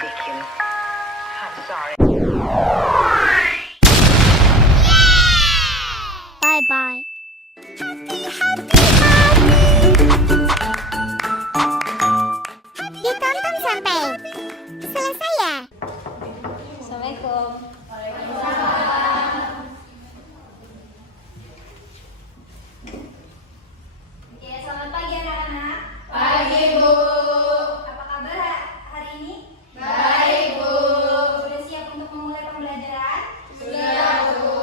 ridiculous. I'm sorry. Bye bye. Ditonton sampai selesai ya. Assalamualaikum. Oke, selamat pagi anak-anak. Pagi, Bu. Apa kabar hari ini? Baik, Bu. Sudah siap untuk memulai pembelajaran? Sudah, Bu.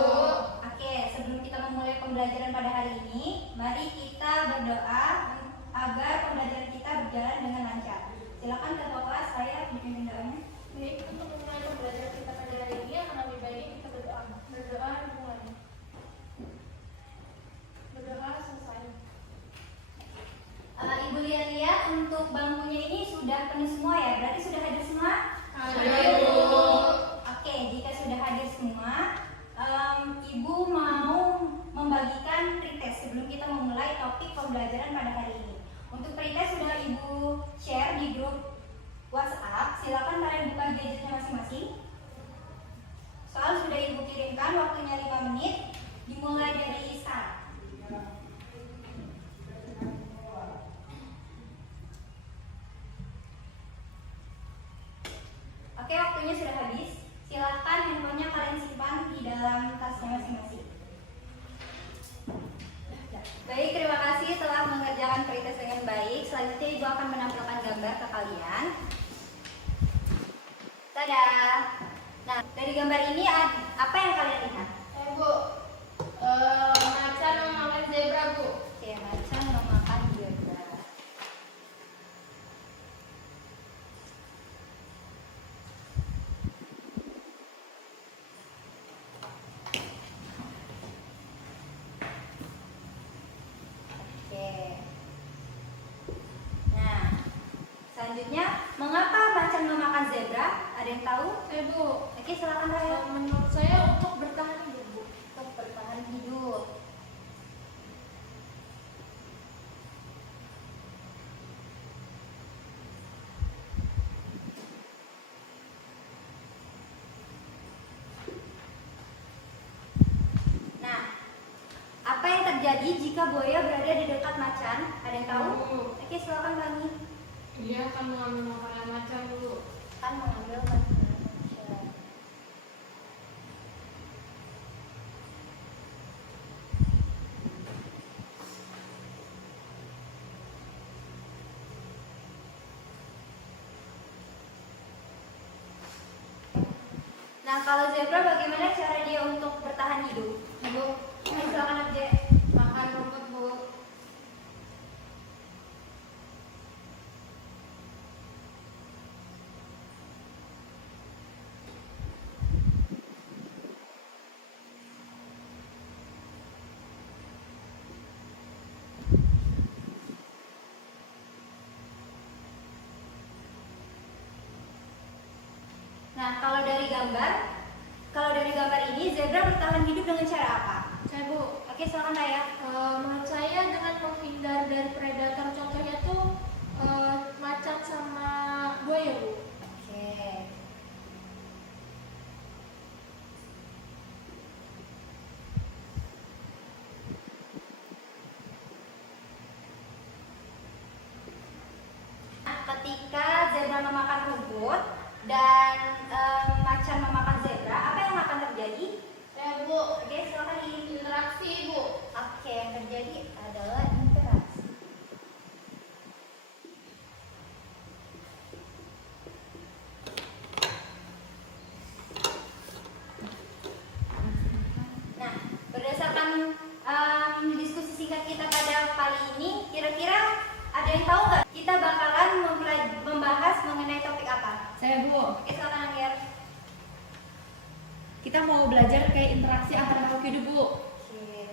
Oke, sebelum kita memulai pembelajaran pada hari ini, mari kita berdoa agar pembelajaran kita berjalan dengan lancar. Silakan ketua kelas, saya pimpin doanya. Baik, untuk memulai pembelajaran kita pada hari ini akan lebih baik kita berdoa. Berdoa dimulai. Berdoa selesai. Ibu lihat-lihat untuk bangkunya ini sudah penuh semua ya? Berarti sudah hadir semua? Hadir, Bu. Oke, jika sudah hadir semua, Ibu mau membagikan pretest sebelum kita memulai topik pembelajaran pada hari ini. Untuk pretest sudah Ibu share di grup WhatsApp. Silakan kalian buka gadgetnya masing-masing. Soal sudah Ibu kirimkan, waktunya 5 menit. Dimulai dari sekarang. Oke, waktunya sudah habis. Silahkan handphonenya kalian simpan di dalam tasnya masing-masing. Baik, terima kasih telah mengerjakan pretest dengan baik. Selanjutnya Ibu akan menampilkan gambar ke kalian. Tada! Nah, dari gambar ini apa yang kalian lihat? Bu. Macan memakan zebra, Bu. Oke, macan memakan zebra. Oke. Nah, selanjutnya, mengapa macan memakan zebra? Ada yang tahu? Bu. Oke, silakan Raya. Menurut saya untuk bertahan hidup, Bu. Untuk bertahan hidup. Nah, apa yang terjadi jika buaya berada di dekat macan? Ada yang tahu? Bu. Oke, silakan Bani. Dia akan mengambil makanan macan, Bu. Kan mengambil macan. Nah, kalau zebra bagaimana cara dia untuk bertahan hidup? Bu. Ayo silakan Abje. Makan rumput, Bu. Nah, kalau dari gambar ini zebra bertahan hidup dengan cara apa? Saya, Bu. Oke, silakan Raya. Menurut saya dengan menghindar dari predator, contohnya tuh macan sama buaya, Bu. Oke. Nah, ketika zebra memakan rumput dan macan memakan zebra, apa yang akan terjadi? Saya, Bu. Oke, silakan Interaksi, Bu. Oke, yang terjadi adalah interaksi. Nah, berdasarkan diskusi singkat kita pada kali ini, kira-kira ada yang tahu nggak kita bakalan membahas mengenai topik apa? Saya, Bu. Oke, silakan Angger. Kita mau belajar kayak interaksi antara makhluk hidup, Bu. Oke.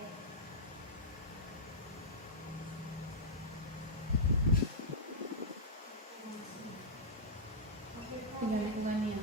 Dengan lingkungannya.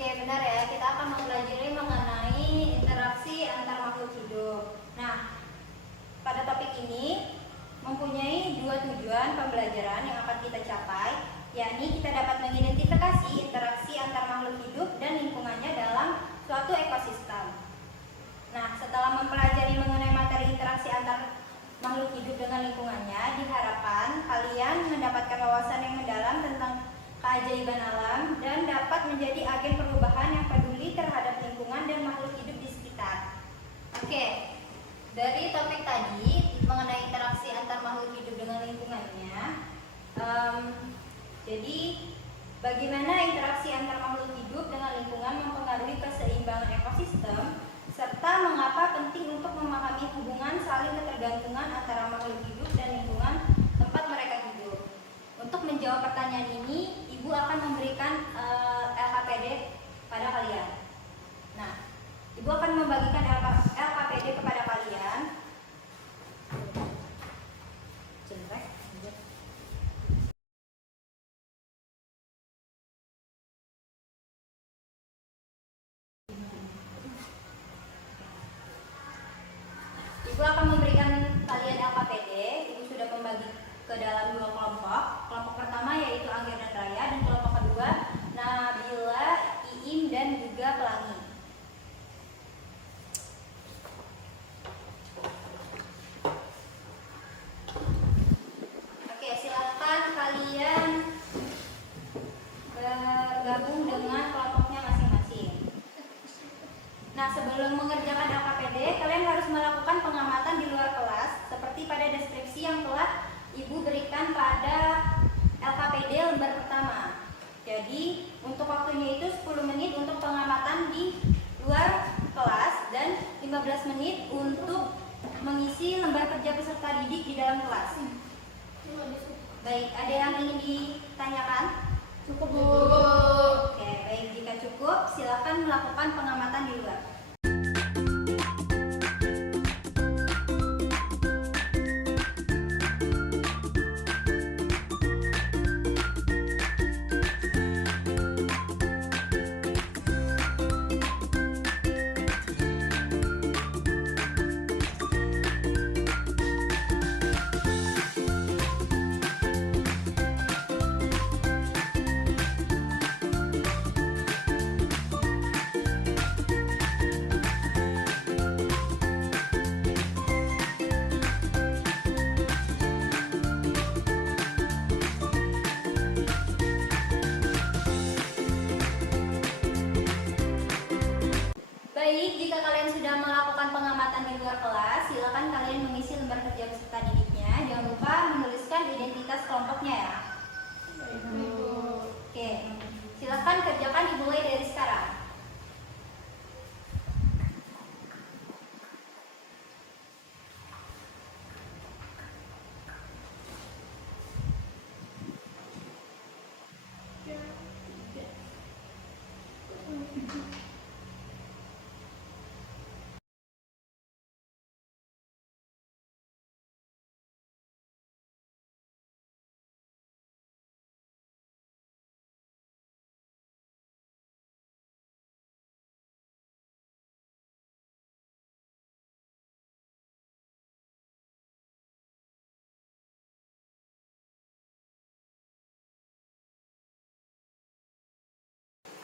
Oke, benar ya. Kita akan mempelajari mengenai interaksi antar makhluk hidup. Nah, pada topik ini mempunyai dua tujuan pembelajaran yang akan kita capai, yakni kita dapat mengidentifikasi interaksi antar makhluk hidup dan lingkungannya dalam suatu ekosistem. Nah, setelah mempelajari mengenai materi interaksi antar makhluk hidup dengan lingkungannya, diharapkan kalian mendapatkan wawasan yang mendalam tentang keajaiban alam dan dapat menjadi agen perubahan yang peduli terhadap lingkungan dan makhluk hidup di sekitar. Oke, dari topik tadi mengenai interaksi antar makhluk hidup dengan lingkungannya, jadi bagaimana interaksi antar makhluk hidup dengan lingkungan mempengaruhi keseimbangan ekosistem, serta mengapa penting untuk memahami hubungan saling ketergantungan antara makhluk hidup dan lingkungan tempat mereka hidup. Untuk menjawab pertanyaan ini, Ibu akan memberikan LKPD pada kalian. Nah, Ibu akan membagikan LKPD kepada kalian. Ibu akan memberikan kalian LKPD. Ibu sudah membagi ke dalam dua kelompok. Kelompok pertama yaitu Angger dan Raya, dan kelompok kedua Nabila, Iim, dan juga Pelangi. Oke, silakan kalian bergabung dengan kelompoknya masing-masing. Nah, sebelum mengerjakan LKPD, kalian harus melakukan pengamatan di luar kelas seperti pada deskripsi yang telah Ibu berikan pada LKPD lembar pertama. Jadi, untuk waktunya itu 10 menit untuk pengamatan di luar kelas dan 15 menit untuk mengisi lembar kerja peserta didik di dalam kelas. Baik, ada yang ingin ditanyakan? Cukup, Bu. Oke, baik, jika cukup, silakan melakukan pengamatan di luar. Baik, jika kalian sudah melakukan pengamatan di luar kelas, silakan kalian mengisi lembar kerja peserta didiknya. Jangan lupa menuliskan identitas kelompoknya ya. Oke, silakan kerjakan dimulai dari sekarang.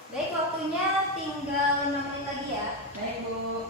Baik, waktunya tinggal 5 menit lagi ya. Baik, Bu.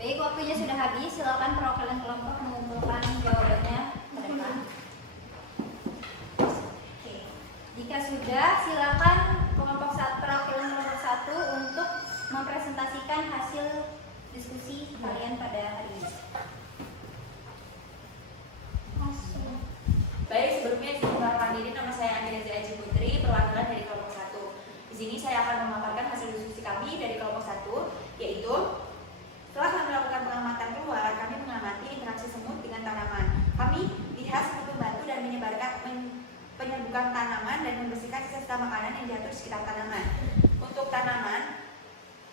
Baik, waktunya sudah habis. Silakan perwakilan kelompok mengumpulkan jawabannya Jika sudah, silakan perwakilan kelompok 1 untuk mempresentasikan hasil diskusi kalian pada hari ini. Baik, sebelumnya perkenalkan diri, nama saya Andrea Aji Putri, perwakilan dari kelompok 1. Di sini saya akan memaparkan hasil diskusi kami dari kelompok 1, yaitu setelah kami melakukan pengamatan keluar, kami mengamati interaksi semut dengan tanaman. Kami lihat semut membantu dan penyerbukan tanaman dan membersihkan sisa-sisa makanan yang jatuh di sekitar tanaman. Untuk tanaman,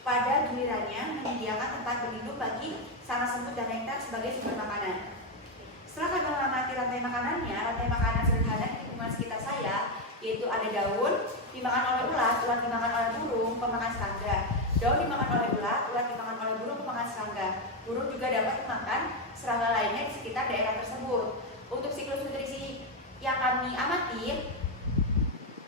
pada gilirannya menyediakan tempat berlindung bagi sarang semut dan nektar sebagai sumber makanan. Setelah kami mengamati rantai makanan sederhana di lingkungan sekitar saya, yaitu ada daun dimakan oleh ulat dimakan oleh burung, pemakan serangga. Daun dimakan oleh ulat dimakan oleh burung, pemakan serangga. Burung juga dapat memakan serangga lainnya di sekitar daerah tersebut. Untuk siklus nutrisi yang kami amati,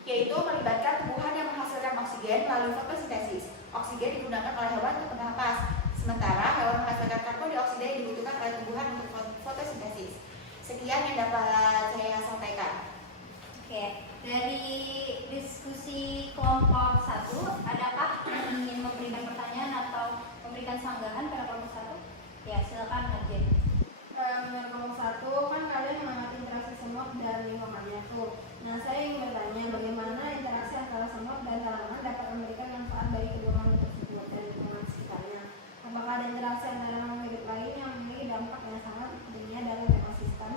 yaitu melibatkan tumbuhan yang menghasilkan oksigen melalui fotosintesis. Oksigen digunakan oleh hewan untuk bernapas, sementara hewan menghasilkan karbon dioksida yang dibutuhkan oleh tumbuhan untuk fotosintesis. Sekian yang dapat saya sampaikan. Oke, dari diskusi kelompok 1, adakah yang ingin memberikan pertanyaan atau memberikan sanggahan pada kelompok 1? Ya, silakan Najib. Menurut kelompok 1 kan kalian mengamati interaksi semut dan lingkungannya tuh. Nah, saya ingin bertanya bagaimana interaksi antara semut dan tanaman dapat memberikan manfaat bagi kedua makhluk tersebut dan lingkungan sekitarnya. Apakah ada interaksi antara makhluk hidup lain yang memiliki dampak yang sangat pentingnya dalam ekosistem?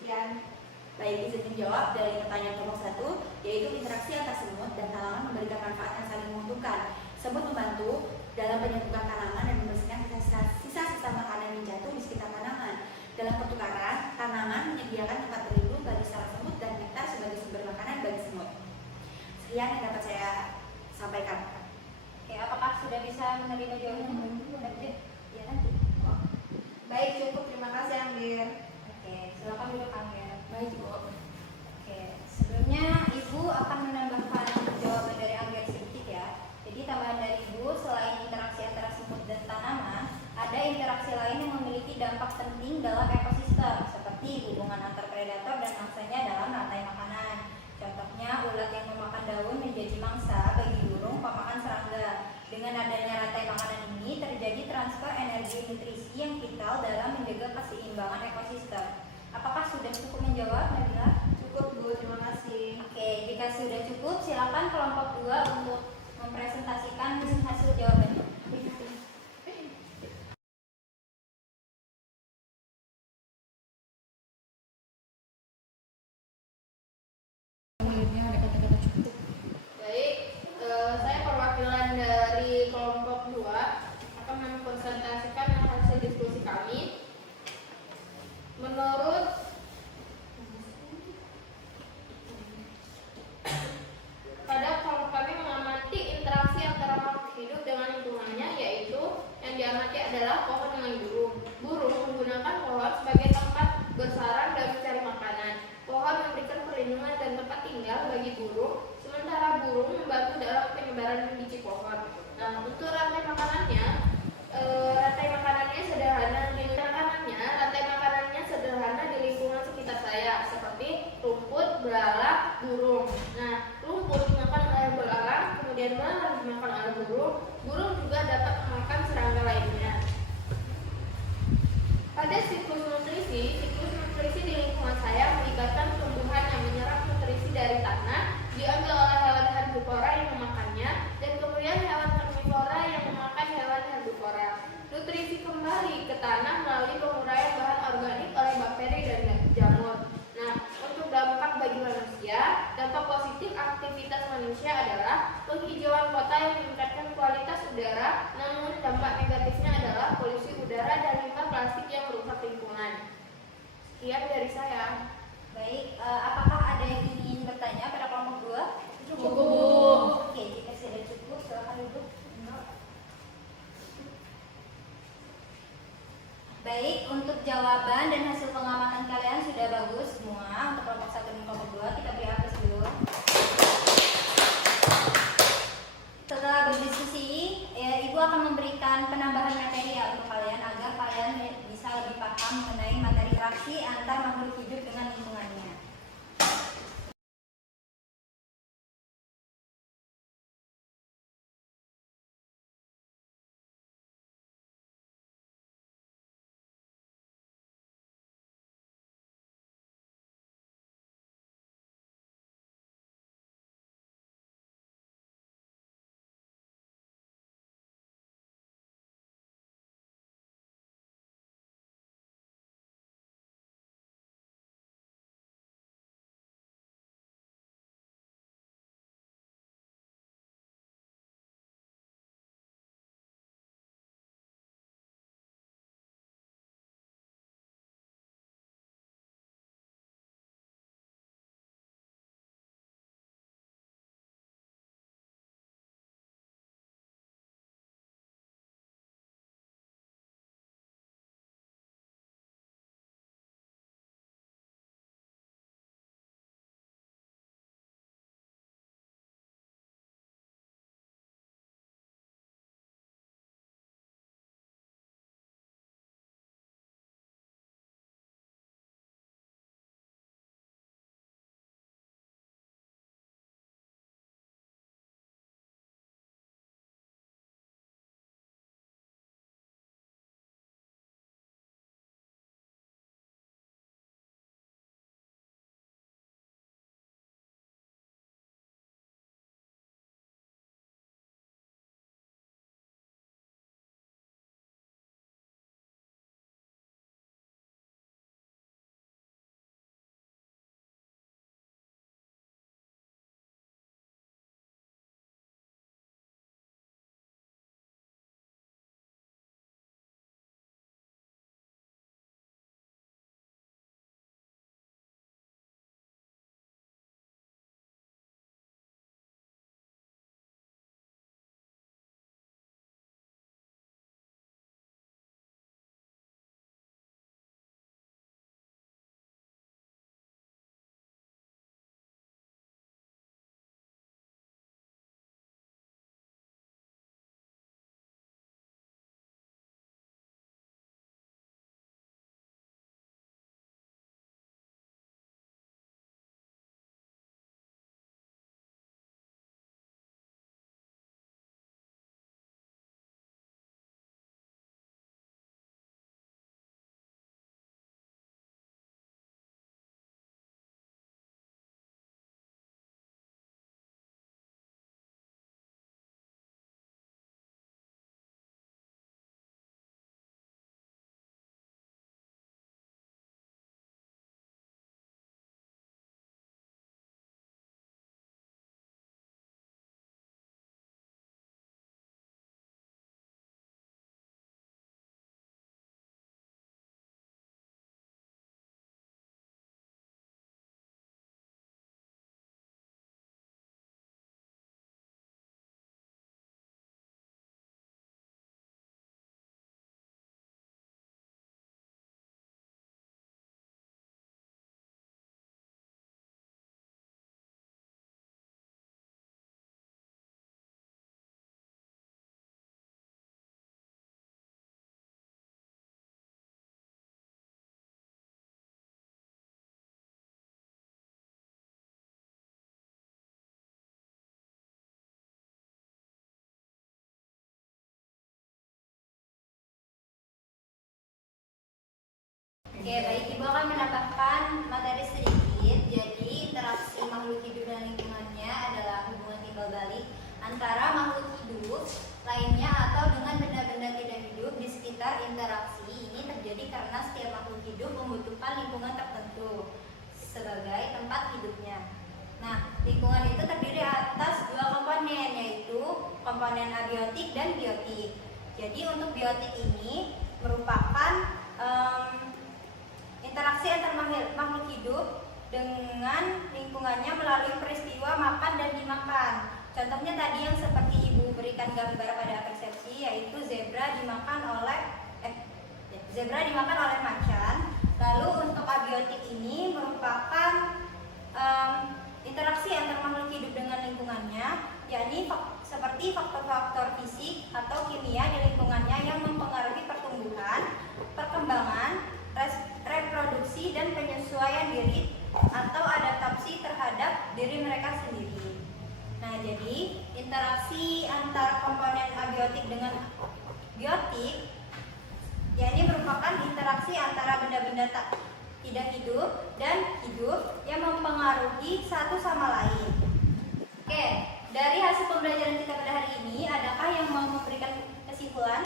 Sekian. Baik, bisa dijawab dari pertanyaan kelompok 1, yaitu interaksi antar semut dan tanaman memberikan manfaat yang saling menguntungkan. Semut membantu dalam penyembuhan tanaman dan membersihkan sisa-sisa makanan yang jatuh di sekitar tanaman. Dalam pertukaran, tanaman menyediakan tempat berlindung bagi sarang semut dan nektar sebagai sumber makanan bagi semut. Sekian yang dapat saya sampaikan. Oke, apakah sudah bisa menerima jawaban? Najib? Ya, nanti. Baik, cukup. Terima kasih, Angger. Oke, silakan duduk Angger. Baik, Bu. Oke, sebelumnya Ibu akan menambahkan jawaban dari Angger sedikit ya. Jadi tambahan dari Ibu, selain interaksi antara semut dan tanaman, ada interaksi lain yang memiliki dampak penting dalam ekosistem, seperti hubungan antar predator dan mangsanya dalam rantai makanan. Contohnya, ulat yang memakan daun menjadi mangsa bagi burung pemakan serangga. Dengan adanya rantai makanan ini, terjadi transfer energi nutrisi yang vital dalam menjaga keseimbangan ekosistem. Apakah sudah cukup menjawab, Nabila? Cukup, Bu. Terima kasih. Oke, jika sudah cukup, silakan kelompok 2 untuk mempresentasikan hasil jawabannya. Baik, saya perwakilan dari kelompok 2 akan mempresentasikan hasil diskusi kami. Menurut pada kelompok kami mengamati interaksi antara makhluk hidup dengan lingkungannya, yaitu yang diamati adalah pohon dengan burung. Burung menggunakan pohon sebagai tempat bersarang dan mencari makanan. Pohon memberikan perlindungan dan tempat tinggal bagi burung, sementara burung membantu dalam penyebaran biji pohon. Nah, untuk rantai makanannya sederhana di lingkungan sekitar saya, seperti rumput, belalang, burung. Nah, rumput dimakan oleh belalang, kemudian belalang dimakan oleh burung. Burung juga dapat memakan serangga lainnya. Pada siklus nutrisi di lingkungan saya melibatkan tumbuhan yang menyerap nutrisi dari tanah, diambil oleh hewan herbivora yang memakannya, dan kemudian hewan karnivora yang memakan hewan herbivora. Nutrisi kembali ke tanah melalui penguraian bahan organik oleh bakteri dan jamur. Nah, untuk dampak bagi manusia, dampak positif aktivitas manusia adalah penghijauan kota yang meningkatkan kualitas udara, namun dampak negatifnya adalah polusi udara dan limbah plastik yang merusak lingkungan. Sekian dari saya. Baik, apakah ada yang ingin bertanya pada kelompok 2? Cukup. Oke, jika sudah cukup, silakan duduk. Baik, untuk jawaban dan hasil pengamatan kalian sudah bagus semua. Untuk kelompok 1 dan kelompok 2, kita beri aplaus dulu. Setelah berdiskusi, Ibu akan memberikan penambahan materi ya untuk kalian agar kalian bisa lebih paham mengenai materi interaksi antar makhluk hidup dengan lingkungannya. Oke, baik. Ibu akan menambahkan materi sedikit. Jadi, interaksi makhluk hidup dengan lingkungannya adalah hubungan timbal balik antara makhluk hidup lainnya atau dengan benda-benda tidak hidup di sekitar interaksi ini terjadi karena setiap makhluk hidup membutuhkan lingkungan tertentu sebagai tempat hidupnya. Nah, lingkungan itu terdiri atas dua komponen, yaitu komponen abiotik dan biotik. Jadi untuk biotik ini merupakan interaksi antar makhluk hidup dengan lingkungannya melalui peristiwa makan dan dimakan. Contohnya tadi yang seperti Ibu berikan gambar pada persepsi, yaitu zebra dimakan oleh macan. Lalu untuk abiotik ini merupakan interaksi antar makhluk hidup dengan lingkungannya, yakni seperti faktor-faktor fisik atau kimia di lingkungannya yang mempengaruhi pertumbuhan, perkembangan, reproduksi, dan penyesuaian diri atau adaptasi terhadap diri mereka sendiri. Nah, jadi interaksi antar komponen abiotik dengan biotik yakni merupakan interaksi antara benda-benda tidak hidup dan hidup yang mempengaruhi satu sama lain. Oke, dari hasil pembelajaran kita pada hari ini, adakah yang mau memberikan kesimpulan?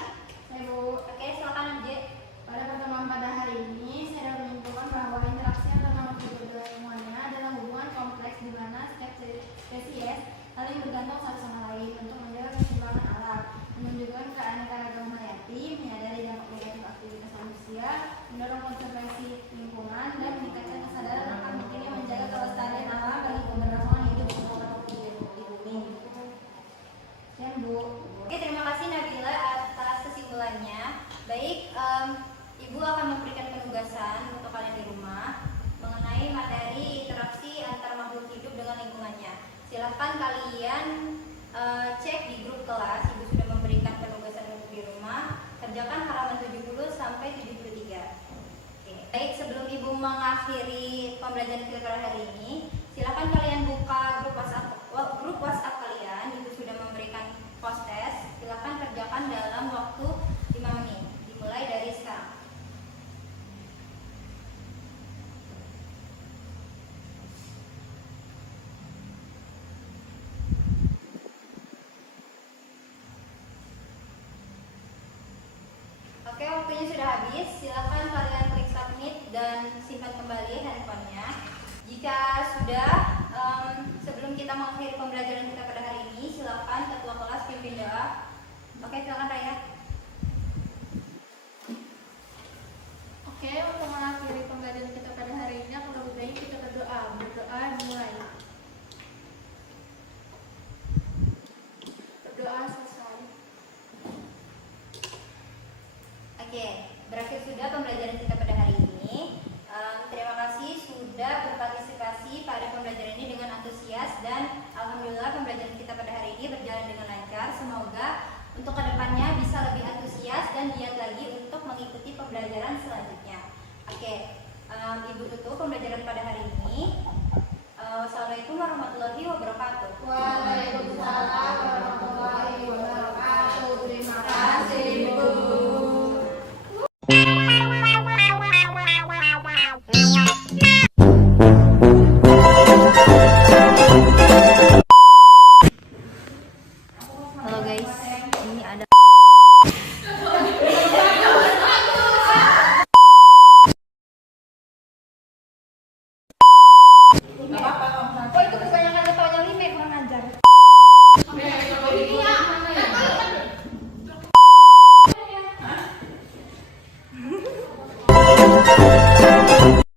Bu, Oke, silakan J. pada pertemuan pada hari ini saya dapat menyimpulkan bahwa interaksi antara makhluk hidup dengan lingkungannya adalah hubungan kompleks di mana setiap spesies saling bergantung satu sama lain untuk menjaga keseimbangan alam, menunjukkan keanekaragaman hayati, menyadari dampak negatif aktivitas manusia, mendorong konservasi lingkungan, dan meningkatkan kesadaran akan pentingnya menjaga kelestarian alam bagi keberlangsungan hidup semua makhluk di bumi. Sekian Bu. Oke, terima kasih Nabila atas kesimpulannya. Baik, Ibu akan memberikan penugasan untuk kalian di rumah mengenai materi interaksi antar makhluk hidup dengan lingkungannya. Silahkan kalian cek di grup kelas. Ibu sudah memberikan penugasan untuk di rumah. Kerjakan halaman 70 sampai 73. Oke. Baik, sebelum Ibu mengakhiri pembelajaran kita pada hari ini, silahkan kalian buka grup WhatsApp kalian. Ibu sudah memberikan post test. Silahkan kerjakan dalam waktu 5 menit. Dimulai dari sekarang. Oke, waktunya sudah habis. Silakan kalian klik submit dan simpan kembali handphonenya. Jika sudah, sebelum kita mengakhiri pembelajaran kita pada hari ini, silakan ketua kelas pimpin doa. Oke, silakan Raya. Oke, untuk mengakhiri pembelajaran kita pada hari ini, aku lebih baik kita berdoa. Berdoa dimulai. Berdoa selesai. Oke, berakhir sudah pembelajaran kita pada hari ini. Terima kasih sudah berpartisipasi pada pembelajaran ini dengan antusias, dan alhamdulillah pembelajaran kita pada hari ini berjalan dengan lancar. Semoga untuk kedepannya bisa lebih antusias dan giat lagi untuk mengikuti pembelajaran selanjutnya. Oke, Ibu tutup pembelajaran pada hari ini. Wassalamualaikum warahmatullahi wabarakatuh. Waalaikumsalam.